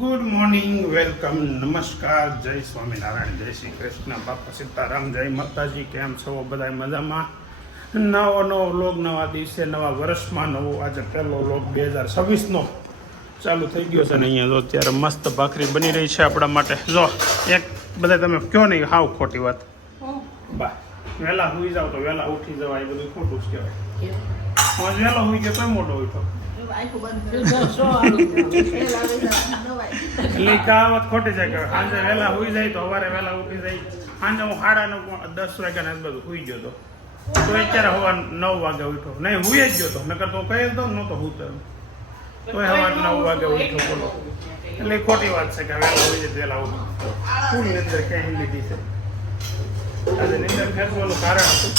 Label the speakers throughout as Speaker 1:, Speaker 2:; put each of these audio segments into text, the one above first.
Speaker 1: Good morning welcome નમસ્કાર જય સ્વામિનારાયણ જય શ્રી કૃષ્ણ બાપા સીતારામ જય માતાજી કેમ છો? બધા મજામાં? નવો નવો લોગ નવા દિવસે નવા વર્ષમાં નવો આજે પહેલો લોગ બે હજાર છવ્વીસનો ચાલુ થઈ ગયો છે ને અહીંયા જો અત્યારે મસ્ત ભાખરી બની રહી છે આપણા માટે. જો એક બધા તમે કહો નહીં હાવ ખોટી વાત. બા વહેલા સુઈ જાવ તો વહેલા ઉઠી જવાય એ બધું ખોટું જ કહેવાય. હું વહેલો સુઈ ગયો તો મોટો ઉઠો. એટલે ઈ કહાવત ખોટી છે કે સાંજે વહેલા હોઈ જાય તો સવારે વહેલા ઉઠી જાય. સાંજે હું સાડા નવ દસ વાગ્યાના આજુબાજુ સુઈ ગયો તો. તો અત્યારે સવાર નવ વાગે ઉઠો. નહીં હુંય જ ગયો તો. નકર તો કહી દઉં નહોતો હું તો તો હવા નવ વાગે ઉઠો બોલો. એટલે ખોટી વાત છે કે વહેલા હોઈ જાય વહેલા ઉઠો. ફૂલ નિંદર ક્યાંય લીધી છે. આજે નિંદર ખેંચવાનું કારણ હતું.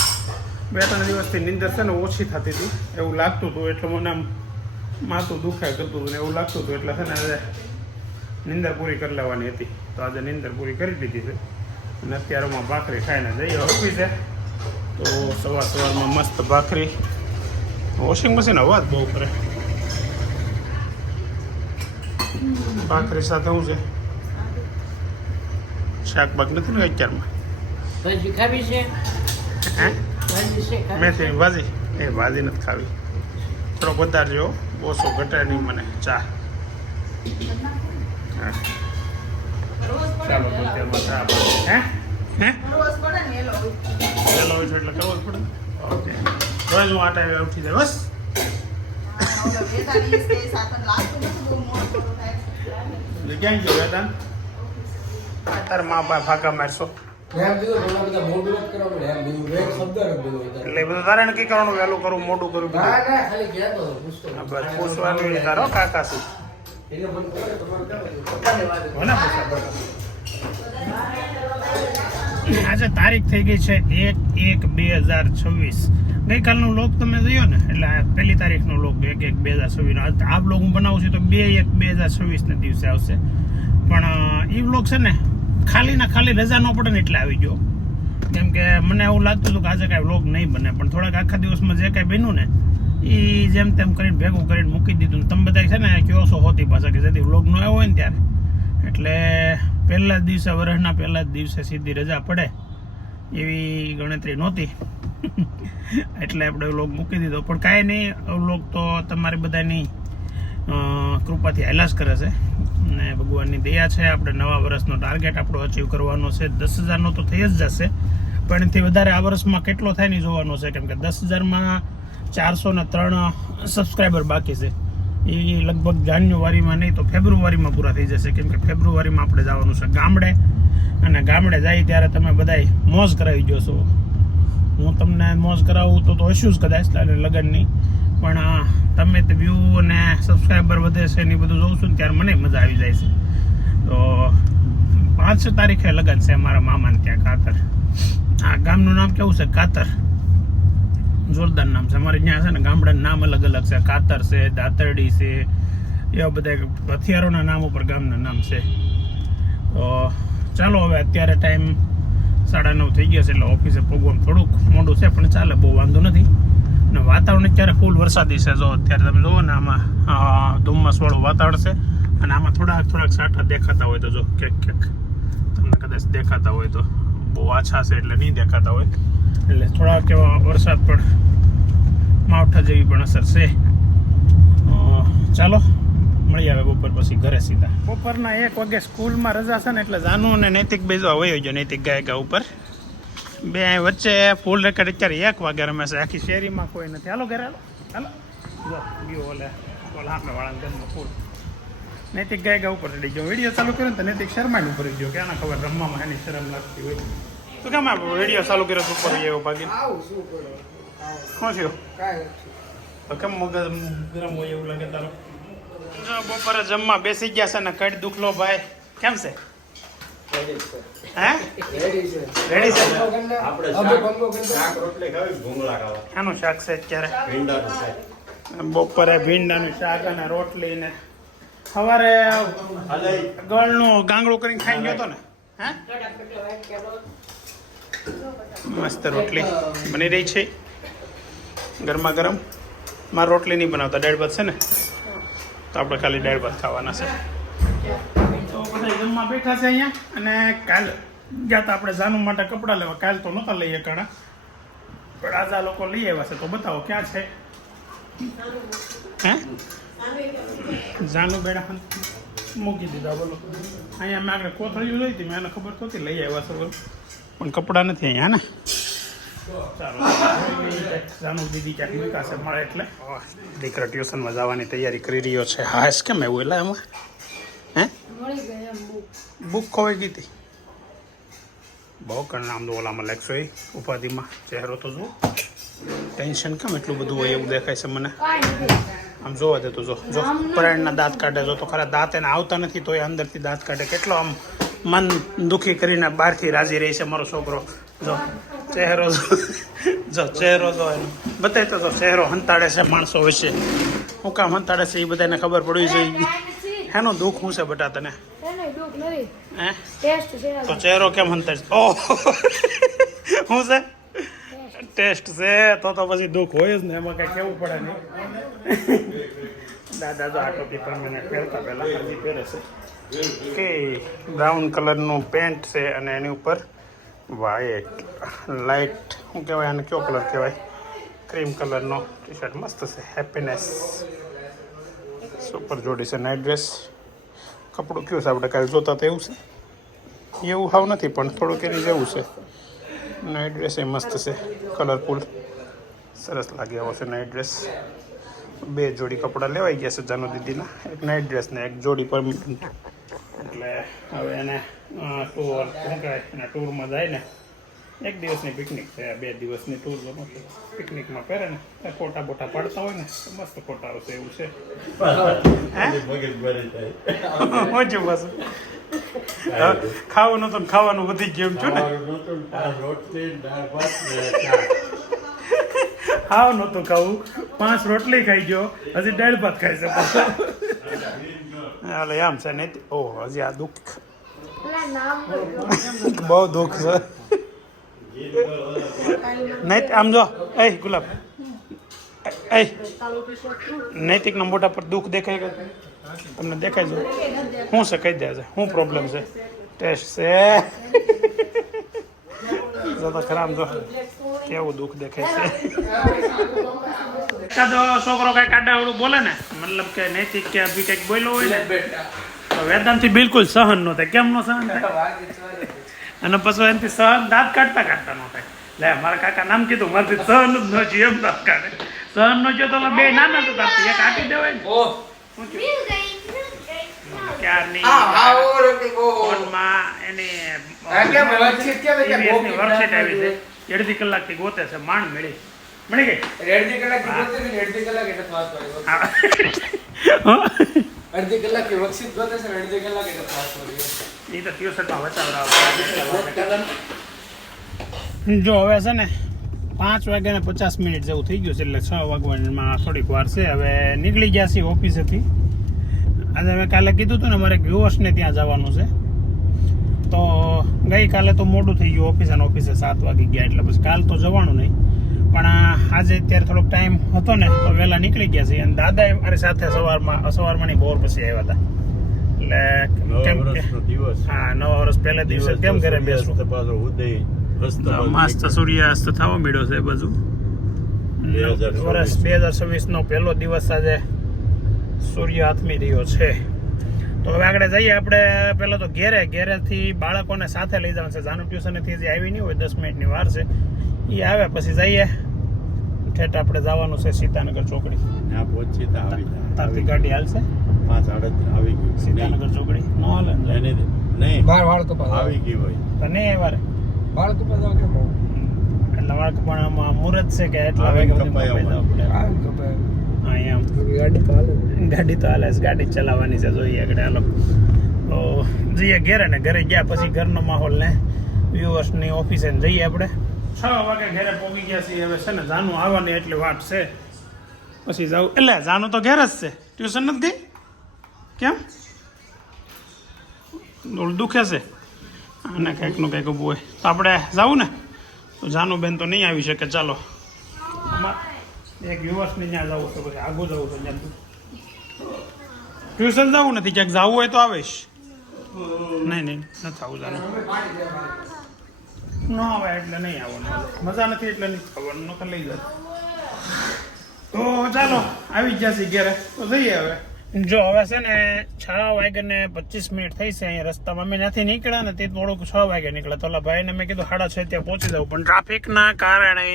Speaker 1: બે ત્રણ દિવસથી નિંદર છે ને ઓછી થતી હતી. એવું લાગતું હતું એટલે મને આમ માથું દુખાય કરતું હતું ને એવું લાગતું હતું. એટલે છે ને નિંદર પૂરી કરી લેવાની હતી. તો આજે નિંદર પૂરી કરી દીધી છે. અને અત્યારે હું ભાખરી ખાઈને જઈએ ઓફિસે. તો સવાર સવારમાં મસ્ત ભાખરી. વોશિંગ મશીન અવાજ બહુ કરે ભાખરી સાથે શું છે? શાકભાગ નથી ને અત્યારમાં?
Speaker 2: ખાવી છે?
Speaker 1: મેથી ભાજી? એ ભાજી નથી ખાવી. થોડો વધારજો ઓછો ઘટાડી નહીં મને ચા. ચાલો તો ચા હે? હે? વહેલો એટલે કરવો જ પડે ઓકે રોજ હું આ ટાઈમે ઉઠી જાય બસ ક્યાં ગયો વેદાંત તાર મા બા ફાકા મારશો
Speaker 3: એમ કીધું ઘણા બધા.
Speaker 1: એટલે તારે નક્કી કરવાનું વહેલું કરું મોટું કરું પૂછવાનું કાકા શું
Speaker 3: એને મને ખબર તમારે ક્યાં.
Speaker 1: આજે તારીખ થઈ ગઈ છે એક એક બે હજાર છવ્વીસ. ગઈકાલનો લોક તમે જોયો ને? એટલે પહેલી તારીખનો લોક એક એક બે હજાર છવ્વીસનો. આજ આ બ્લોગ હું બનાવું છું તો બે એક બે હજાર છવ્વીસના દિવસે આવશે. પણ એ બ્લોગ છે ને ખાલી ના ખાલી રજા ન પડે ને એટલે આવી ગયો. કેમ કે મને એવું લાગતું હતું કે આજે કાંઈ બ્લોગ નહીં બને. પણ થોડાક આખા દિવસમાં જે કાંઈ બન્યું ને એ જેમ તેમ કરીને ભેગું કરીને મૂકી દીધું. ને તમે બધા છે ને કયો છો હોતી પાછા કે જેથી વ્લોગ ન આવ્યો હોય ને ત્યારે. એટલે પહેલા જ દિવસે વર્ષના પહેલા જ દિવસે સીધી રજા પડે. એવી ગણતરી નહોતી. એટલે આપણે વ્લોગ મૂકી દીધો. પણ કાંઈ નહીં વ્લોગ તો તમારી બધાની કૃપાથી હેલાસ કરે છે. અને ભગવાનની દયા છે. આપણે નવા વર્ષનો ટાર્ગેટ આપણો અચીવ કરવાનો છે. દસ હજારનો તો થઈ જ જશે. પણ એનાથી વધારે આ વર્ષમાં કેટલો થાય નહીં જોવાનો છે. કેમ કે દસ હજારમાં ચારસો ને ત્રણ સબસ્ક્રાઈબર બાકી છે. એ લગભગ જાન્યુઆરીમાં નહીં તો ફેબ્રુઆરીમાં પૂરા થઈ જશે. કેમ કે ફેબ્રુઆરીમાં આપણે જવાનું છે ગામડે. અને ગામડે જાય ત્યારે તમે બધાય મોજ કરાવી જોશો હું તમને મોજ કરાવું તો તો ઇશ્યુઝ કદાચ લગ્નની પણ તમે તે વ્યૂ અને સબસ્ક્રાઈબર વધે છે ને બધું જોઉં છું ત્યારે મને મજા આવી જાય છે. તો પાંચ તારીખે લગ્ન છે મારા મામાને ત્યાં કાતર આ ગામનું નામ કેવું છે? કાતર જોરદાર નામ છે. અમારે ત્યાં છે ને ગામડાનું નામ અલગ અલગ છે. કાતર છે, દાતરડી છે, એવા બધા હથિયારોના નામ ઉપર ગામના નામ છે. તો ચાલો હવે અત્યારે ટાઈમ સાડા નવ થઈ ગયા છે એટલે ઓફિસે પગવાનું થોડુંક મોડું છે, પણ ચાલે, બહુ વાંધો નથી. અને વાતાવરણ અત્યારે ફૂલ વરસાદી છે. જો અત્યારે તમે જુઓ ને આમાં ધુમ્મસ વાળું વાતાવરણ છે. અને આમાં થોડાક થોડાક સાટા દેખાતા હોય તો જો, ક્યાંક ક્યાંક. તમને કદાચ દેખાતા હોય તો. બહુ આછા છે એટલે નહીં દેખાતા હોય. એટલે થોડાક એવા વરસાદ પણ માવઠા જેવી પણ અસર છે. ચાલો, મળી આવે બપોર પછી ઘરે સીધા. બપોરના એક વાગે સ્કૂલમાં રજા છે ને એટલે જાનુ અને નૈતિક બેજવા વયો ગયો, નૈતિક ગાયકા ઉપર. બે વચ્ચે ફૂલ રેકેટ અત્યારે એક વાગે રમે છે, આખી શેરીમાં કોઈ નથી. હાલો ઘરે હાલો. હાલો. જો, ગયો ઓલે, ઓલા આપણે વાળાને ઘરમાં ફૂલ નૈતિક ગાયકા ઉપર ચડી ગયો. વીડિયો ચાલુ કર્યો ને તો નૈતિક શર્માની ઉપર ગયો, કે આના ખબર રમવામાં એની શરમ લાગતી હોય. તો કેમ આપણે વીડિયો ચાલુ કર્યો તો ઉપર એવો ભાગી?
Speaker 3: આવું શું કરો
Speaker 1: શું થયું?
Speaker 3: કાંઈ
Speaker 1: તો કેમ મગજ ગરમ હોય એવું લાગે તારો? જો બપોરે જમવા બેસી ગયા છે ને કડ દુખલો ભાઈ. કેમ છે? આનું શાક છે અત્યારે? બપોરે ભીંડાનું શાક અને રોટલી ને સવારે ગળનું ગાંગડું કરીને ખાઈ ગયો હતો ને? હે? મસ્ત રોટલી બની રહી છે. ગરમા ગરમ. મારે રોટલી નહીં બનાવતા, દાળ ભાત છે ને? તો આપણે ખાલી દાળ ભાત ખાવાના છે. તો બધા જમવા બેઠા છે અહીંયા, અને કાલ હતા આપણે જાનુ માટે કપડાં લેવા. કાલ તો નહોતા લઈએ કાણા પણ આજ આ લોકો લઈ આવ્યા છે. તો બતાવો, ક્યાં છે? હે? જાનું બેડા મૂકી દીધા બોલો. અહીંયા મેં આગળ કોથળીઓ લઈ હતી, મેં એને ખબર તો લઈ આવ્યા છે બોલો. પણ કપડાં નથી અહીંયા ને? જાનુ દીદી ક્યાંક મૂકાશે મળે એટલે. દીકરા ટ્યુશનમાં જવાની તૈયારી કરી રહ્યો છે. હાશ કેમ એવું એટલે એમાં? હે? બુક ખોવાઈ ગઈ હતી. બહુ કણ આમ તો ઓલામાં લેખશો એ ઉપાધિમાં. ચહેરો તો જુઓ. ટેન્શન કેમ એટલું બધું હોય એવું દેખાય છે મને? આમ જોવા દે તો જો. જો પરાયણના દાંત કાઢે જો તો ખરા દાંત એને આવતા નથી તો એ અંદરથી દાંત કાઢે. કેટલો આમ મન દુઃખી કરીને બહારથી રાજી રહી છે મારો છોકરો. જો ચહેરો જો ચહેરો જો એનો. બતાવી તો ચહેરો હંતાડે છે માણસો વિશે હું કામ હંતાડે છે એ બધાને ખબર પડવી જોઈએ. એનું દુઃખ શું છે બટા તને? હે? તો ચહેરો કેમ હંતાડે ઓહ. શું છે? ટેસ્ટ છે તો તો પછી દુઃખ હોય જ ને એમાં કઈ કેવું પડે નહીં. દાદા જો આ પણ મને પહેરતા પહેલા હજી પહેરે છે. કે બ્રાઉન કલરનું પેન્ટ છે અને એની ઉપર વ્હાઈટ લાઇટ શું કહેવાય આને, કયો કલર કહેવાય? ક્રીમ કલરનો ટી શર્ટ મસ્ત છે, હેપીનેસ. સુપર જોડી છે નાઇટ ડ્રેસ. કપડું કયું છે આપણે કાલે જોતા તો એવું છે. એવું હાવ નથી, પણ થોડુંક એની જેવું છે. નાઇટ ડ્રેસ એ મસ્ત છે, કલરફુલ. સરસ લાગે એવો છે નાઇટ ડ્રેસ. બે જોડી કપડાં લેવાઈ ગયા છે જાનો દીદીના. એક નાઇટ ડ્રેસ ને એક જોડી પરમિટન્ટ એટલે હવે એને ટૂર શું કહેવાય એના ટૂરમાં જાય ને એક દિવસની પિકનિક છે બે દિવસની ટૂર ગમે પિકનિકમાં પહેરે ને ફોટા બોટા પાડતા હોય ને મસ્ત ફોટા આવશે એવું છે. ઓછું પાછું હવે ખાવું નતું ને ખાવાનું વધી ગયું છું ને.
Speaker 4: નહોતું.
Speaker 1: હાવ નતું ખાવું. પાંચ રોટલી ખાઈ ગયો હજી દાળ ભાત ખાઈ પાછો. હાલે આમ છે ને? ઓહ હજી આ દુઃખ. બહુ દુઃખ છે. નહીં આમ જો એ ગુલાબ. એ નૈતિકના મોઢા પર દુઃખ દેખાય કે તમને દેખાય છે? શું છે કહી દે છે. શું પ્રોબ્લેમ છે? ટેસ્ટ છે. જો તો ખરાબ જો. કેવું દુઃખ દેખાય છે? એકાદો છોકરો કઈ કાડાવડું બોલે ને મતલબ કે નૈતિક કે અભી કંઈક બોલ્યો હોય ને તો વેદાંતથી બિલકુલ સહન નો થાય. કેમ નો સહન થાય? અને પછી એનાથી સહન દાંત કાઢતા કાઢતા નો થાય. લે મારા કાકા નામ કીધું મારાથી સહન જ ન એમ દાંત કાઢે. સહન નો થયો તો બે નાના તો તારથી એક આપી દેવાય ને. ક્યારની ફોનમાં એની આવી છે. અડધી કલાકથી ગોતે છે માણ મળી.
Speaker 3: ને ને
Speaker 1: જો હવે છે ને પાંચ વાગ્યાને પચાસ મિનિટ જેવું થઈ ગયું છે એટલે છ વાગવામાં થોડીક વાર છે. હવે નીકળી ગયા છીએ ઓફિસેથી આજે મેં કાલે કીધું હતું ને મારે વ્યુઅર્સને ત્યાં જવાનું છે. તો ગઈકાલે તો મોડું થઈ ગયું ઓફિસે ને ઓફિસે સાત વાગી ગયા એટલે પછી કાલ તો જવાનું નહીં. પણ આજે અત્યારે થોડોક ટાઈમ હતો ને તો વહેલા નીકળી ગયા છે અને દાદા મારી સાથે સવારમાં સવારમાં ની બોર પછી આવ્યા હતા. એટલે કેમ હા નવા વર્ષ પહેલા દિવસે કેમ ઘરે બેસવું? મસ્ત સૂર્યાસ્ત થવા મળ્યો છે બાજુ
Speaker 4: 2026.
Speaker 1: વર્ષ બે હજાર છવ્વીસ નો પહેલો દિવસ આજે સૂર્ય આથમી રહ્યો છે. તો હવે આગળ જઈએ. આપણે પહેલાં તો ઘેરે ઘેરેથી બાળકોને સાથે લઈ જવાનું છે. જાનું ટ્યુશનથી જે આવી નહીં હોય દસ મિનિટની વાર છે. એ આવે પછી જઈએ. ઠેઠ આપણે જવાનું છે સીતાનગર ચોકડી.
Speaker 4: ત્યાં પહોંચી તો આવી
Speaker 1: તારથી ગાડી હાલશે?
Speaker 4: પાંચ આડત્રીસ આવી ગયું.
Speaker 1: સીતાનગર ચોકડી? ન હાલે એને
Speaker 4: નહીં,
Speaker 3: બાર વાળ કપાસ
Speaker 4: આવી ગઈ હોય.
Speaker 1: તો નહીં એ વારે?
Speaker 3: વાળ કપાસ આવે કેમ આવું?
Speaker 1: એટલે પણ આમાં મુહૂર્ત છે કે એટલા
Speaker 4: આવે
Speaker 1: વાગે કપાઈ એમ
Speaker 3: ગાડી તો હાલે.
Speaker 1: ગાડી તો હાલે છે, ગાડી ચલાવવાની છે. જોઈએ આગળ હાલો. તો જઈએ ઘેરે ને. ઘરે ગયા પછી ઘરનો માહોલ ને. વ્યુઅર્સની ઓફિસે જઈએ આપણે. છ વાગે ઘરે પહોંચી ગયા છીએ. હવે છે ને જાનું આવવાની એટલી વાટ છે. પછી જાઉં. એટલે જાનું તો ઘેર જ છે. ટ્યુશન નથી ગઈ? કેમ? ડોલ દુખે છે. અને કંઈકનું કંઈક ઊભું હોય. તો આપણે જાવું ને? તો જાનું બેન તો નહીં આવી શકે. ચાલો. એક વ્યુઅર્સને ત્યાં જવું છે. પછી આગું જવું છે ટ્યુશન જવું નથી. ક્યાંક જવું હોય તો આવીશ. નહીં નહીં. નથી આવું જાણે ન આવે એટલે નહીં આવવાનું. મજા નથી એટલે નહીં આવવાનું નકર લઈ જાય તો ચાલો, આવી ગયા છીએ ઘેરે. તો જઈએ હવે. જો, હવે છે ને છ વાગ્યાને પચીસ મિનિટ થઈ છે અહીંયા રસ્તામાં. અમે નથી નીકળ્યા ને તે થોડુંક છ વાગે નીકળ્યા. તો ઓલા ભાઈને મેં કીધું સાડા છ ત્યાં પહોંચી જવું પણ ટ્રાફિકના કારણે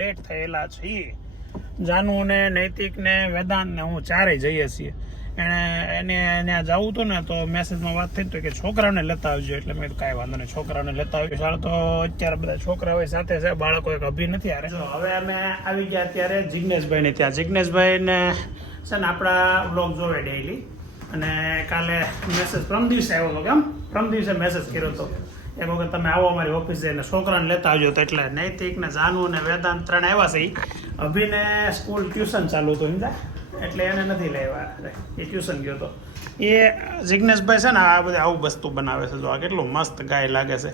Speaker 1: લેટ થયેલા છીએ. ને નૈતિક ને વેદાંત ને હું ચારેય જઈએ છીએ. એને એને ત્યાં જવું હતું ને, તો મેસેજમાં વાત થઈ હતી કે છોકરાઓને લેતા આવજો. એટલે મેં કાંઈ વાંધો નહીં છોકરાઓને લેતા આવજો સારું તો અત્યારે બધા છોકરાઓ સાથે છે, બાળકો એક અભી નથી જો, હવે અમે આવી ગયા અત્યારે જિજ્ઞેશભાઈને ત્યાં. જિજ્ઞેશભાઈને છે ને આપણા બ્લોગ જોવે ડેઈલી અને કાલે મેસેજ પ્રમ દિવસે આવ્યો હતો કેમ પ્રમ દિવસે મેસેજ કર્યો હતો. એક વખત તમે આવો અમારી ઓફિસે ને છોકરાને લેતા આવજો. તો એટલે નૈતિક ને જાનુ ને વેદાંત ત્રણ આવ્યા છે અભિને સ્કૂલ ટ્યુશન ચાલુ હતું સમજા એટલે એને નથી લેવા. એ ટ્યુશન ગયો હતો એ જિજ્ઞેશભાઈ છે ને, આ બધા આવું વસ્તુ બનાવે છે. જો આ કેટલું મસ્ત ગાય લાગે છે.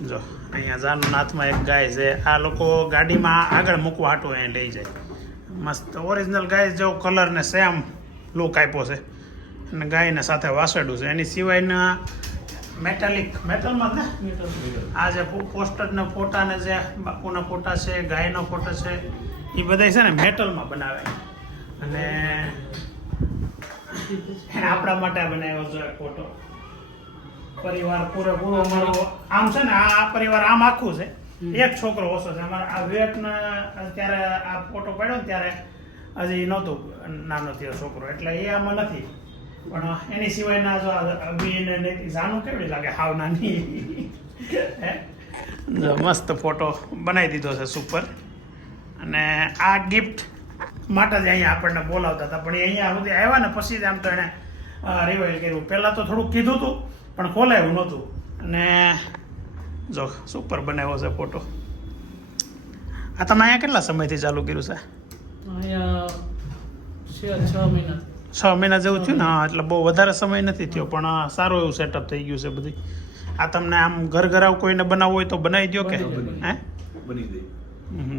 Speaker 1: જો, અહીંયા જાનુનાથમાં એક ગાય છે. આ લોકો ગાડીમાં આગળ મૂકવા હાટું અહીં લઈ જાય. મસ્ત ઓરિજિનલ ગાય જેવો કલર ને સેમ લુક આપ્યો છે. અને ગાયને સાથે વાસેડું છે. એની સિવાયના મેટાલિક મેટલમાં ને? આ જે પોસ્ટર ને ફોટા ને જે બાપુના ફોટા છે, ગાયનો ફોટો છે, એ બધા છે ને મેટલમાં બનાવે. અને આપણા માટે બનાવ્યો છે ફોટો. પરિવાર પૂરેપૂરો અમારો આમ છે ને આ પરિવાર આમ આખું છે. એક છોકરો ઓછો છે. અમારે આ વિવેકના ત્યારે આ ફોટો પાડ્યો ને ત્યારે હજી નહોતું નાનો થયો છોકરો એટલે એ આમાં નથી. પણ એની સિવાયના જો અભિને અને જાનું કેવડી લાગે હાવ નાની હે મસ્ત ફોટો બનાવી દીધો છે સુપર અને આ ગિફ્ટ માટે જ અહીંયા આપણને બોલાવતા હતા. પણ એ અહીંયા સુધી આવ્યા ને પછી જ આમ તો એણે રિવાઇલ કર્યું. પહેલાં તો થોડુંક કીધું હતું પણ ખોલાયું નહોતું. અને જો સુપર બનાવ્યો છે ફોટો આ તમે અહીંયા કેટલા સમયથી ચાલુ કર્યું છે?
Speaker 5: છ મહિના.
Speaker 1: જેવું થયું ને? હા. એટલે બહુ વધારે સમય નથી થયો પણ સારું એવું સેટઅપ થઈ ગયું છે બધી. આ તમને આમ ઘર ઘરાવ કોઈને બનાવવું હોય તો બનાવી દો કે? હે?
Speaker 6: બની
Speaker 1: હમ,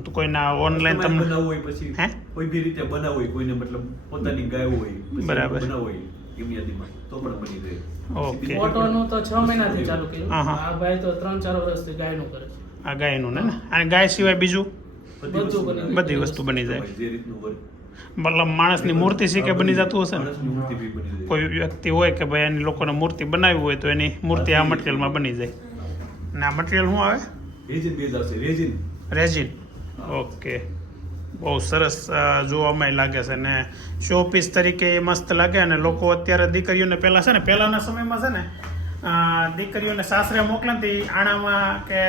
Speaker 1: તો કોઈના ઓનલાઈન તમને
Speaker 6: બનાવવું હોય પછી
Speaker 1: હે?
Speaker 6: કોઈ બી રીતે બનાવવું હોય કોઈને મતલબ પોતાની ગાય હોય પછી
Speaker 1: બરાબર.
Speaker 6: બનાવવું હોય એમ યાદીમાં તો પણ બની જાય
Speaker 1: ઓકે
Speaker 5: ફોટોનું તો છ મહિનાથી ચાલુ કર્યું.
Speaker 1: હા, હા.
Speaker 5: આ ભાઈ તો ત્રણ ચાર વર્ષથી ગાયનું કરે છે.
Speaker 1: આ ગાયનું ને? અને ગાય સિવાય બીજું?
Speaker 5: બધું
Speaker 6: વસ્તુ
Speaker 5: બની જાય.
Speaker 1: બધી વસ્તુ બની જાય.
Speaker 6: જે રીતનું વર્ક
Speaker 1: મતલબ માણસની મૂર્તિ શીખે બની જતું હશે ને?
Speaker 6: માણસની મૂર્તિ બી બની જાય.
Speaker 1: કોઈ વ્યક્તિ હોય કે ભાઈ એની લોકોને મૂર્તિ બનાવી હોય તો એની મૂર્તિ આ મટીરિયલમાં બની જાય. અને આ મટીરિયલ શું આવે?
Speaker 6: Resin resin. આવશે રેઝિન
Speaker 1: રેઝિન ઓકે. બહુ સરસ જોવામાંય જોવામાં લાગે છે ને. શો પીસ તરીકે એ મસ્ત લાગે અને લોકો અત્યારે દીકરીઓને પહેલાં છે ને પહેલાંના સમયમાં છે ને દીકરીઓને સાસરે મોકલે ને આણામાં કે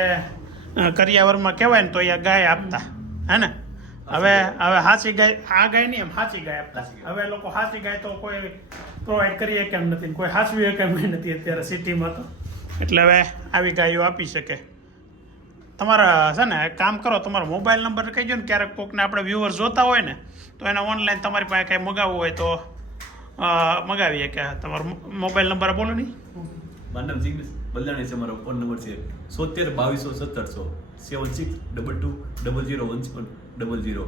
Speaker 1: કરિયાવરમાં કહેવાય ને તો એ ગાય આપતા. હે ને? હવે હવે હાચી ગાય આ ગાય નહીં એમ હાચી ગાય આપતા. હવે લોકો હાચી ગાય તો કોઈ પ્રોવાઈડ કરીએ કેમ નથી કોઈ હાચવી કેમ નથી અત્યારે સિટીમાં તો. એટલે હવે આવી ગાયો આપી શકે. તમારા છે ને એક કામ કરો તમારો મોબાઈલ નંબર કહી દો ને ક્યારેક કોકને આપણે વ્યૂવર જોતા હોય ને તો એને ઓનલાઈન તમારી પાસે કંઈ મગાવવું હોય તો મગાવીએ કે તમારો મોબાઈલ નંબર બોલો નહીં.
Speaker 6: મારું નામ જિગ્નેશ બલદાણી છે મારો ફોન નંબર છે સોતેર બાવીસો સત્તરસો seven six double two double zero one seven double zero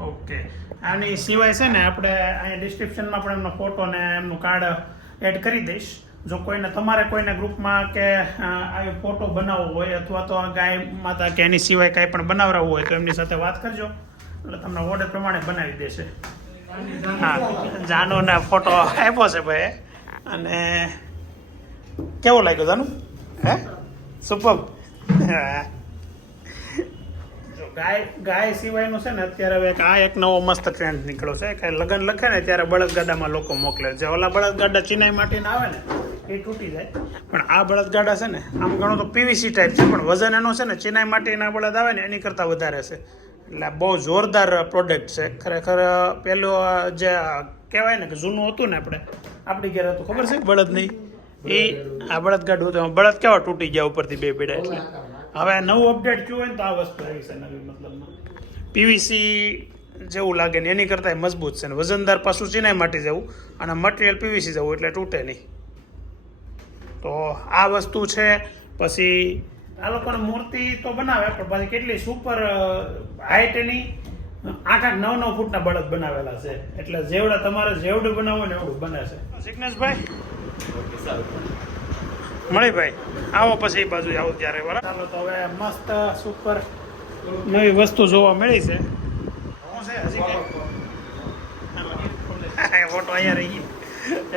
Speaker 1: okay આની સિવાય છે ને આપણે અહીંયા ડિસ્ક્રિપ્શનમાં પણ એમનો ફોટો ને એમનું કાર્ડ એડ કરી દઈશ. જો કોઈને તમારે કોઈને ગ્રુપમાં કે આવી ફોટો બનાવવો હોય અથવા તો આ ગાય માતા કે એની સિવાય કાંઈ પણ બનાવરાવવું હોય તો એમની સાથે વાત કરજો. એટલે તમને ઓર્ડર પ્રમાણે બનાવી દેશે. હા, જાનુના ફોટો આપ્યો છે ભાઈ. અને કેવો લાગ્યો જાનુ? હે? સુપર. જો ગાય ગાય સિવાયનું છે ને, અત્યારે હવે આ એક નવો મસ્ત ટ્રેન્ડ નીકળ્યો છે. કે લગ્ન લખે ને ત્યારે બળદગાડામાં લોકો મોકલે. જે ઓલા બળદગાડા ચિનાઈ માટીના આવે ને એ તૂટી જાય. પણ આ બળદગાડા છે ને, આમ ઘણો તો પીવીસી ટાઈપ છે, પણ વજન એનો છે ને ચિનાઈ માટીના બળદ આવે ને, એની કરતાં વધારે છે. એટલે બહુ જોરદાર પ્રોડક્ટ છે. ખરેખર પેલું જે કહેવાય ને કે જૂનું હતું ને આપણે, આપણી ઘેર હતું, ખબર છે? બળદ નહીં. એ, આ બળદગાડું હતું. બળદ કેવા તૂટી ગયા ઉપરથી બે પીડા એટલે. હવે નવું અપડેટ થયું હોય ને તો આ વસ્તુ આવી છે નવી મતલબમાં. પીવીસી જેવું લાગે ને, એની કરતાં મજબૂત છે ને. વજનદાર પાછું ચિનાઈ માટી જેવું અને મટીરિયલ પીવીસી જેવું એટલે તૂટે નહીં. તો આ વસ્તુ છે. પછી આ લોકોને મૂર્તિ તો બનાવે પણ પછી કેટલી સુપર હાઈટ એની આઠ આઠ નવ નવ ફૂટના બળદ બનાવેલા છે. એટલે જેવડા તમારે જેવડું બનાવો ને એવડું બને છે. સિગ્નેશભાઈ
Speaker 6: ઓકે સારું.
Speaker 1: મળી ભાઈ. આવો પછી એ બાજુ આવું ત્યારે બરાબર? ચાલો તો હવે મસ્ત સુપર નવી વસ્તુ જોવા મળી છે. શું છે હજી ફોટો અહીંયા રહી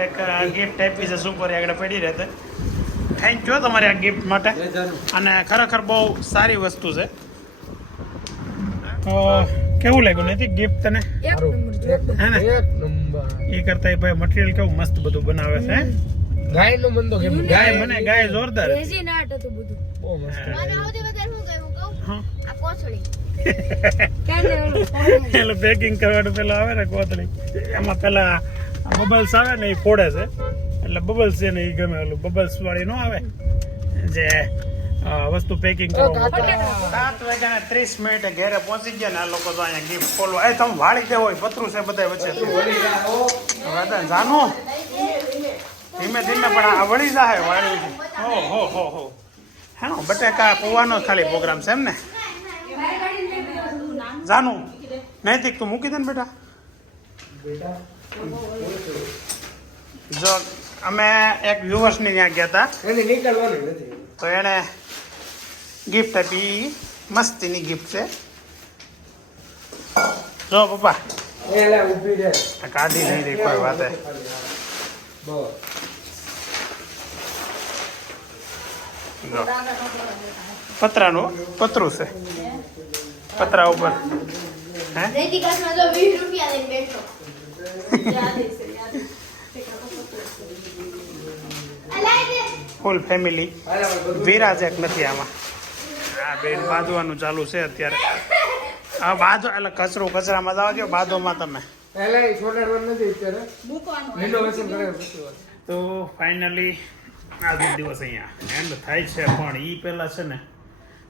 Speaker 1: એક ગિફ્ટ આપી છે સુપર આગળ પડી રહેતે થેન્ક યુ તમારી આ ગિફ્ટ માટે. અને ખરેખર બહુ સારી વસ્તુ છે. તો કેવું લાગ્યું? નથી ગિફ્ટ તને? હે ને? એ કરતા એ ભાઈ મટીરિયલ કેવું મસ્ત બધું બનાવે છે હે?
Speaker 3: ગાયનું મન તો કેમ
Speaker 1: ગાય મને ગાય જોરદાર.
Speaker 7: રેઝિન આર્ટ હતું બધું.
Speaker 3: બહુ મસ્ત.
Speaker 7: મને સૌથી વધારે શું ગમ્યું કહું? આ કોથળી. કેને ઓલું ફોડે.
Speaker 1: પેલું પેકિંગ કરવાનું પેલું આવે ને કોથળી. એમાં પેલા બબલ્સ આવે ને એ ફોડે છે. એટલે બબલ્સ છે ને એ ગમે ઓલું બબલ્સ વાળી નો આવે જે વસ્તુ પેકિંગ કરો સાત વાગ્યા ત્રીસ મિનિટે ઘરે પહોંચી ગયા ને આ લોકો તો અહીંયા ગિફ્ટ ખોલવા. એ તમે વાળી દેવો હોય પતરું છે બધા વચ્ચે. જાનું. ધીમે ધીમે પણ આ વળી જાય વાળી હો હો હો હો. હા બટેકા પૌવાનો ખાલી પ્રોગ્રામ છે એમ ને? જાનું. નૈતિક તું મૂકી દે ને બેટા. જો અમે એક વ્યુવર્સની ત્યાં ગયા હતા
Speaker 3: એને નીકળવાનું નથી.
Speaker 1: તો એણે ગિફ્ટ આપી. મસ્તીની ગિફ્ટ છે. જો પપ્પા. કાઢી નહીં રહી. કોઈ વાત પતરાનું પતરું છે. પતરા ઉપર. હે?
Speaker 7: નૈતિક ક્લાસમાં તો 20 રૂપિયા લઈને બેઠો અલાય દે
Speaker 1: ફૂલ ફેમિલી વિરાજક નથી આમાં. આ બેન બાંધવાનું ચાલુ છે અત્યારે. આ બાંધો એટલે કચરો કચરામાં જાવ દો બાંધોમાં તમે. તો ફાઇનલી આજનો દિવસ અહીંયા એન્ડ થાય છે પણ એ પહેલાં છે ને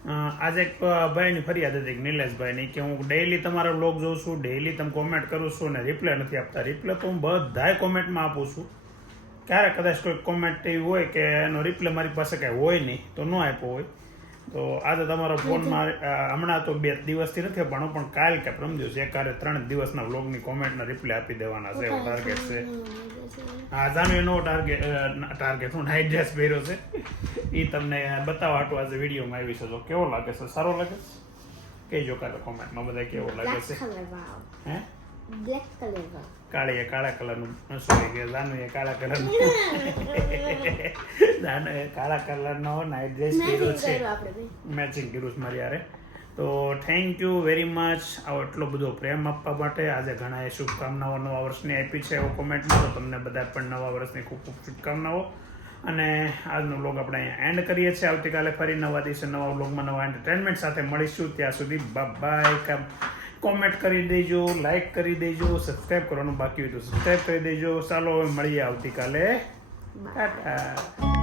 Speaker 1: આજે એક ભાઈની ફરિયાદ હતી નિલેશભાઈની કે હું ડેઈલી તમારો બ્લોગ જોઉં છું ડેઈલી તમે કોમેન્ટ કરું છું ને રિપ્લાય નથી આપતા. રિપ્લાય તો હું બધાય કોમેન્ટમાં આપું છું. ક્યારેક કદાચ કોઈ કોમેન્ટ એવી હોય કે એનો રિપ્લે મારી પાસે કાંઈ હોય નહીં તો ન આપ્યો હોય. તો આજે તમારો ફોનમાં હમણાં તો બે દિવસથી નથી આપવાનો પણ કાલ કે પ્રમ દિવસ એકારે ત્રણ દિવસના વ્લોગની કોમેન્ટના રિપ્લે આપી દેવાના છે એવો ટાર્ગેટ છે. હા જાનું એનો ટાર્ગેટ ટાર્ગેટ હું નાઇટ ડ્રેસ પહેર્યો છે. એ તમને બતાવવા હાટું આજે વિડીયોમાં આવી છે તો કેવો લાગે છે? સારો લાગે છે? કહેજો કાલે કોમેન્ટમાં બધા કેવો લાગે છે? હે?
Speaker 7: બ્લેક કલર
Speaker 1: કાળી કલરનું સોરી કે જાનુ એ કાળા કલરનું જાનુ એ કાળા કલરનો નાઇટ ડ્રેસ પહેર્યો
Speaker 7: મેચિંગ
Speaker 1: છે મેચિંગ કર્યું છે મારી યારે તો થેન્ક યુ વેરી મચ આવો એટલો બધો પ્રેમ આપવા માટે આજે ઘણાએ શુભકામનાઓ નવા વર્ષની આપી છે એવો કોમેન્ટમાં તો તમને બધા પણ નવા વર્ષની ખૂબ ખૂબ શુભકામનાઓ અને આજનો વ્લોગ આપણે અહીંયા એન્ડ કરીએ છીએ આવતીકાલે ફરી નવા દિવસે નવા વ્લોગમાં નવા એન્ટરટેનમેન્ટ સાથે મળીશું ત્યાં સુધી બાય કોમેન્ટ કરી દેજો લાઈક કરી દેજો સબસ્ક્રાઈબ કરવાનું બાકી હોય તો સબસ્ક્રાઈબ કરી દેજો. ચાલો હવે મળીએ આવતીકાલે. ટાટા.